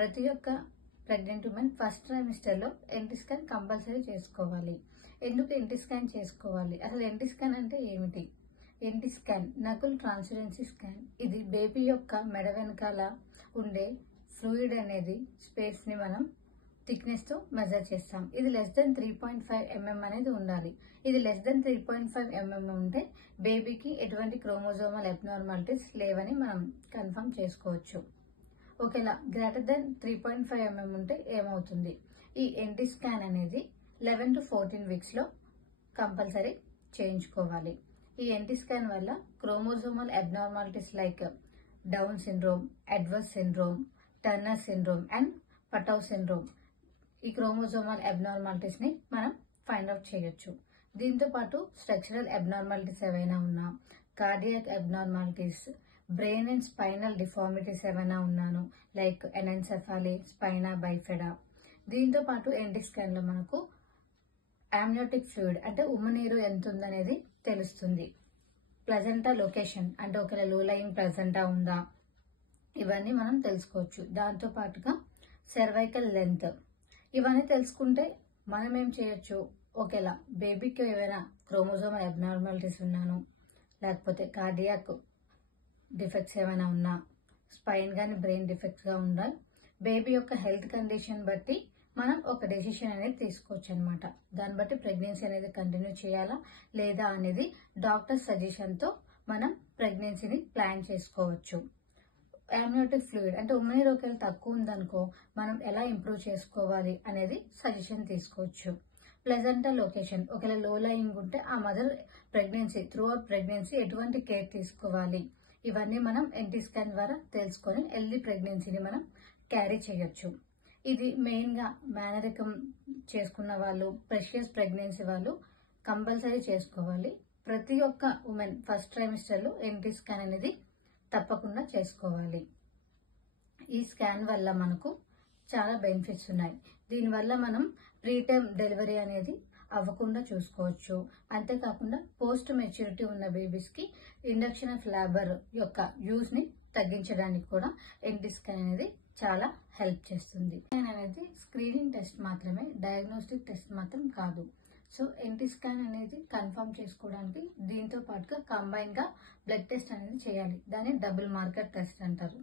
ప్రతి ఒక్క pregnant women first trimester లో ఎన్టీ స్కాన్ కంపల్సరీ చేసుకోవాలి. ఎందుకు ఎన్టీ స్కాన్ చేసుకోవాలి? అసలు ఎన్టీ స్కాన్ అంటే ఏమిటి? NT scan Nakul transparency scan. ఇది బేబీ యొక్క మెడ వెనకాల ఉండే ఫ్లూయిడ్ అనేది స్పేస్ ని మనం థిక్నెస్ తో మెజర్ చేస్తాం. ఇది లెస్ దెన్ 3.5 mm అనేది ఉండాలి. ఇది లెస్ దెన్ 3.5 mm ఉంటే బేబీకి ఎటువంటి క్రోమోజోమల్ అబ్నార్మాలిటీస్ లేవని మనం కన్ఫర్మ్ చేసుకోవచ్చు. ఒకవేళ గ్రేటర్ దెన్ 3.5 mm ఉంటే ఏమవుతుంది? ఈ ఎన్టీ స్కాన్ అనేది 11 to 14 వీక్స్ లో కంపల్సరీ చేయించుకోవాలి. ఈ ఎన్టీ స్కాన్ వల్ల chromosomal abnormalities like Down syndrome, Edwards syndrome, Turner syndrome and Patau syndrome, ఈ క్రోమోజోమల్ అబ్నార్మాలిటీస్ ని మనం ఫైండ్ అవుట్ చేయొచ్చు. దీంతో పాటు స్ట్రక్చరల్ అబ్నార్మాలిటీస్ ఏవైనా ఉన్నా, cardiac abnormalities, brain and spinal deformities ఏమైనా ఉన్నాను లైక్ ఎనెన్సెఫాలీ, స్పైనా బైఫెడా. దీంతో పాటు ఎన్టీ స్కాన్ లో మనకు అమ్నియోటిక్ ఫ్లూయిడ్ అంటే ఉమ్మనీరు ఎంత ఉందనేది తెలుస్తుంది. ప్లజెంటా లొకేషన్ అంటే ఒకవేళ లో లయింగ్ ప్లజెంటా ఉందా, ఇవన్నీ మనం తెలుసుకోవచ్చు. దాంతో పాటుగా సర్వైకల్ లెంత్, ఇవన్నీ తెలుసుకుంటే మనం ఏం చేయొచ్చు? ఒకవేళ బేబీకి ఏమైనా క్రోమోజోమల్ అబ్నార్మాలిటీస్ ఉన్నాను, లేకపోతే కార్డియాక్ డిఫెక్ట్స్ ఏమైనా ఉన్నా, స్పైన్ గాని బ్రెయిన్ డిఫెక్ట్స్ గా ఉందా, బేబీ యొక్క హెల్త్ కండిషన్ బట్టి మనం ఒక డెసిషన్ అనేది తీసుకోవచ్చు అనమాట. దాన్ని బట్టి ప్రెగ్నెన్సీ అనేది కంటిన్యూ చేయాలా లేదా అనేది డాక్టర్ సజెషన్ తో మనం ప్రెగ్నెన్సీని ప్లాన్ చేసుకోవచ్చు. అమ్నియోటిక్ ఫ్లూయిడ్ అంటే ఉమ్మనీరు ఒకవేళ తక్కువ ఉందనుకో మనం ఎలా ఇంప్రూవ్ చేసుకోవాలి అనేది సజెషన్ తీసుకోవచ్చు. ప్లెజెంటా లొకేషన్, ఒకవేళ లో లయింగ్ ఉంటే ఆ mother pregnancy through out pregnancy ఎటువంటి కేర్ తీసుకోవాలి, ఇవన్నీ మనం ఎన్టీ స్కాన్ ద్వారా తెలుసుకొని హెల్దీ ప్రెగ్నెన్సీని మనం క్యారీ చేయొచ్చు. ఇది మెయిన్ గా మేనరికం చేసుకున్న వాళ్ళు, ప్రెషియస్ ప్రెగ్నెన్సీ వాళ్ళు కంపల్సరీ చేసుకోవాలి. ప్రతి ఒక్క ఉమెన్ ఫస్ట్ ట్రైమిస్టర్ లో ఎన్టీ స్కాన్ అనేది తప్పకుండా చేసుకోవాలి. ఈ స్కాన్ వల్ల మనకు చాలా బెనిఫిట్స్ ఉన్నాయి. దీనివల్ల మనం ప్రీటర్మ్ డెలివరీ అనేది అవ్వకుండా చూసుకోవచ్చు. అంతేకాకుండా పోస్ట్ మెచ్యూరిటీ ఉన్న బేబీస్ కి ఇండక్షన్ ఆఫ్ లేబర్ యొక్క యూజ్ ని తగ్గించడానికి కూడా ఎన్టీ స్కాన్ అనేది చాలా హెల్ప్ చేస్తుంది. స్కాన్ అనేది స్క్రీనింగ్ టెస్ట్ మాత్రమే, డయాగ్నోస్టిక్ టెస్ట్ మాత్రం కాదు. సో ఎన్టీ స్కాన్ అనేది కన్ఫర్మ్ చేసుకోవడానికి దీంతో పాటుగా కంబైన్ గా బ్లడ్ టెస్ట్ అనేది చేయాలి. దాన్ని డబుల్ మార్కర్ టెస్ట్ అంటారు.